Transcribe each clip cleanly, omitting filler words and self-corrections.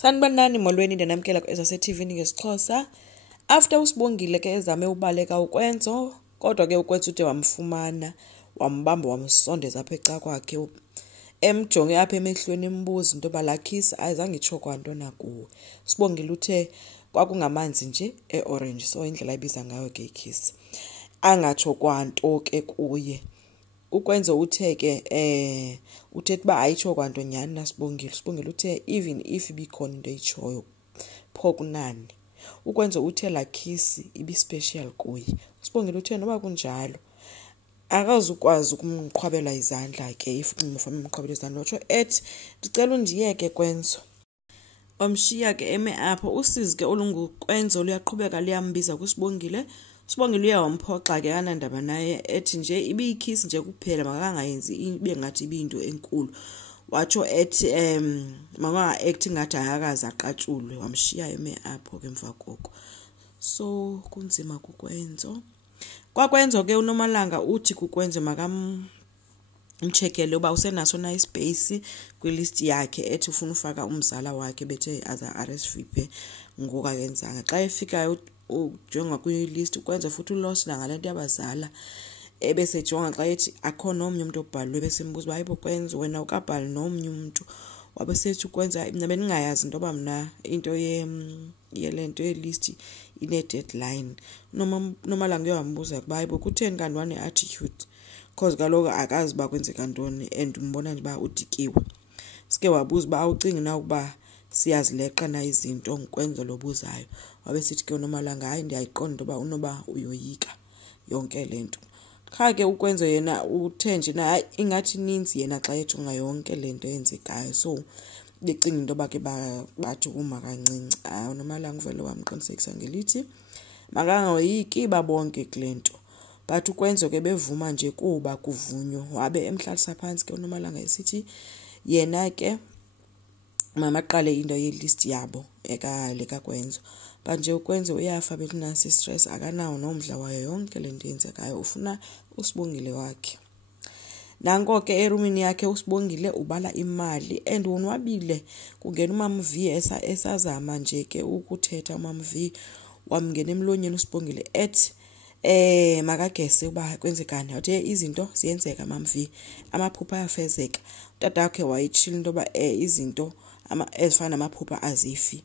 Sanibonani molweni ndenamkela ku-TV ngesixhosa. After uSibongile ke ezame ubaleka uKwenzo, kodwa ke uKwenzo ude wamfumana, wambamba wamsondeza apha eca kwakhe. Emjonge apha emehlweni embuza into yoba lakhisi ayizange itsho kwanto nakuwe. uSibongile uthe kwakungamanzi nje e-orange, so indlela ibiza ngayo ke ikhisi. Angatsho kwanto ke kuye. uKwenzo uthe ke uthetha uba ayitsho kwanto nyhani naSibongile. uSibongile uthe even if ibikhona into eyitshoyo pho kunani. uKwenzo uthe laa khisi ibi-special kuye. uSibongile uthe noba kunjalo akazukwazi ukumqhwabela izandla ke if ufuna umqhwabela izandla. Watsho ethi ndicela undiyeke Kwenzo. Wamshiya ke eme apho. Usizi ke olunguKwenzo luyaqhubeka liyambiza kuSibongile. uSibongile uya wamphoxa ke anandaba naye ethi nje ibiyikhisi nje kuphela, makangayenzi ibe ngathi ibinto enkulu. Watsho ethi mama acting ngathi ayakaze aqatshulwe. Wamshiya eme apho ke emva koko. So kunzima kuKwenzo. KwaKwenzo ke uNomalanga uthi kuKwenzo makamchekele uba usenaso na ispace kwilist yakhe ethi ufuna ufaka umzala wakhe bethe aza RSVP ngoku akenzanga. Xa efikayo ujonga kwilist uKwenzo futhi ulost nangalento yabazala ebesejonga xa ethi akho nomnye umuntu obhalwe besembuza hayibo Kwenzo wena ukabhali nomnye umuntu. Wabesethi ukwenza mina beningayazi into yoba mna into yelento yelist ine deadline. Nomalanga uyambuza ukuba hayibo kutheni kanti wane-attitude because kaloku akazi uba kwenzeka ntoni and umbona nje uba udikiwe. Sike wabuza uba awucingi na ukuba siyazileqa na izinto ngikwenza lobuzayo. Wabesithi ke uNomalanga hayi ndiyayiqonda into yoba unoba uyoyika yonke lento. Kha ke uKwenzo yena uthe nje na ingathi ninzi yena xa ejonga yonke lento eyenzekayo, so becinga into yoba ke bathi uma kancinci. uNomalanga uvele wamqinisekisa ngelithi makangoyiki babonke kule nto, but uKwenzo ke bevuma nje kuba kuvunywa. Wabe emhlalisa phantsi ke uNomalanga esithi yena ke mama aqale into yelist yabo kaKwenzo. But nje uKwenzo uyafa belinasi istress, akanawo nomdla wayo yonke lento eyenzekayo, ufuna uSibongile wakhe. Nanko ke erumini yakhe uSibongile ubala imali and unwabile. Kungena uMam V esazama nje ke ukuthetha. uMam V wamngena emlonyeni uSibongile ethi makagese uba kwenzekani. Wathi izinto ziyenzeka Mam V, amaphupha ayafezeka. Utata wakhe wayitshila into yoba izinto ezifana namaphupha azifi.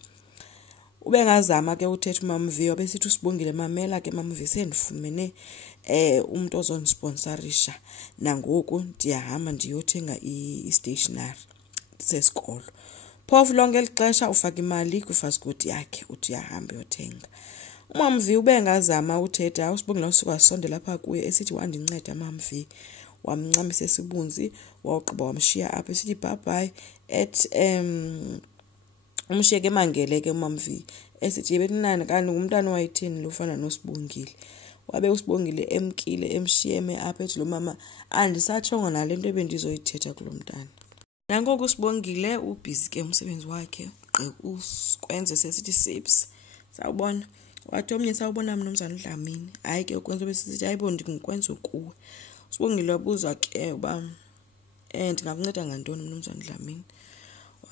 Ubengazama ke uthetha uMam V, wabesithi uSibongile mamela ke Mam V, sendifumene umuntu ozonsponsorisha nangoku ndiyahamba ndiyothenga i-stationery sesikolo. Phofu lonke elixesha ufaka imali kwifaskoti yakhe uthi uyahamba uyothenga. uMam V ubengazama uthetha. uSibongile usuka wasondela apha kuye esithi wandinceda Mam V. Wamncamisa esibunzi wawugqiba wamshiya apha esithi bye bye. Ethi umshiyeke emangele ke uMam V esithi bekunani kanti ngumntana wayithini lofana noSibongile. Wabe uSibongile emkile emshiye eme apha ethi lo mama andisatshongo nalento ebendizoyithetha kulo mntana. Nangoku uSibongile ubhizi ke umsebenzi wakhe. uKwenzo sesithi Sibs sawubona. Wathi omnye sawubona mnumzana Dlamini. Hayi ke uKwenzo besithi hayibo ndingukwenzo kuwe. uSibongile wabuza ke uba ndingakunceda ngantoni mnumzana Dlamini.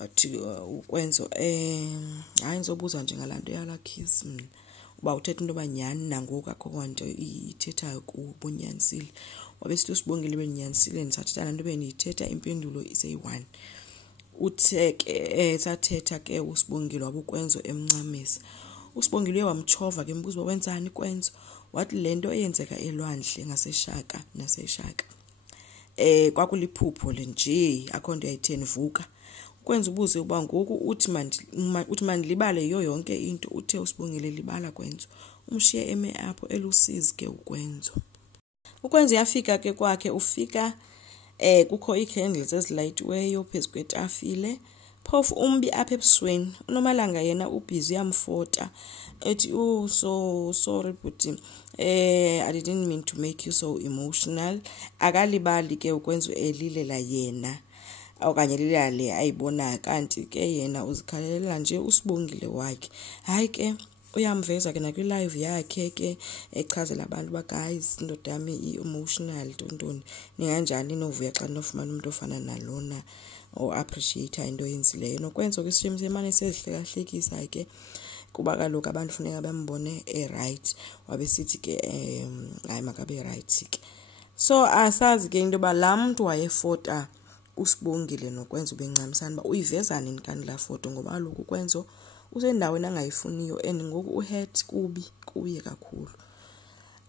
Wathi uKwenzo hayi ndizobuza nje ngalanto yalakhisi mina uba uthetha into yoba nyhani nangoku akho kwanto ithethayo kubunyanisile. Wabesithi uSibongile benyanisile ndisathetha lanto bendiyithetha impendulo iseyi-1. Uthe ke sathetha ke uSibongile wabuKwenzo emncamisa. uSibongile wamtshova ke embuza uba wenzani Kwenzo. Wathi lento eyenzeka elwandle ngaseshaka naseshaka kwakuliphupho le nje akho nto yayitheni vuka. uKwenzo ubuze uba ngoku uthi mandilibale yiyo yonke into. Uthe uSibongile libala Kwenzo. Umshiye eme apho elusizi ke uKwenzo. uKwenzo yafika ke kwakhe. Ufika kukho ii-candles ezilayithiweyo phezu kwetafile. Phofu umbi apha ebusweni. uNomalanga yena ubhizi uyamfota ethi so sorry but I didn't mean to make you so emotional. Akalibali ke uKwenzo elilela yena okanye lilela le ayibonayo, kanti ke yena uzikhalela nje uSibongile wakhe. Hayi ke uyamveza ke nakwi-live yakhe ke echazela abantu uba guys indoda yami i-emotional tontoni, ninganjani novuya xa nofumana umuntu ofana nalona or appreciate into yenzileyo. Nokwenza ke stream semane sezihlekahlekisa ke kuba kaloku abantu funeka bambone right wabe sithi ke hayi makabe right ke. So asazi ke into ba la muntu wayefota uSibongile noKwenzo bencamisana ba uyivezana inkani la foto ngoba kaloku uKwenzo usendaweni angayifuniyo and ngoku uhead kubi kuye kakhulu.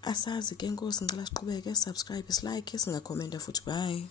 Asazi ke Nkosi, ngicela siqhubeke, subscribe, like, singakhomenta futhi. Bye.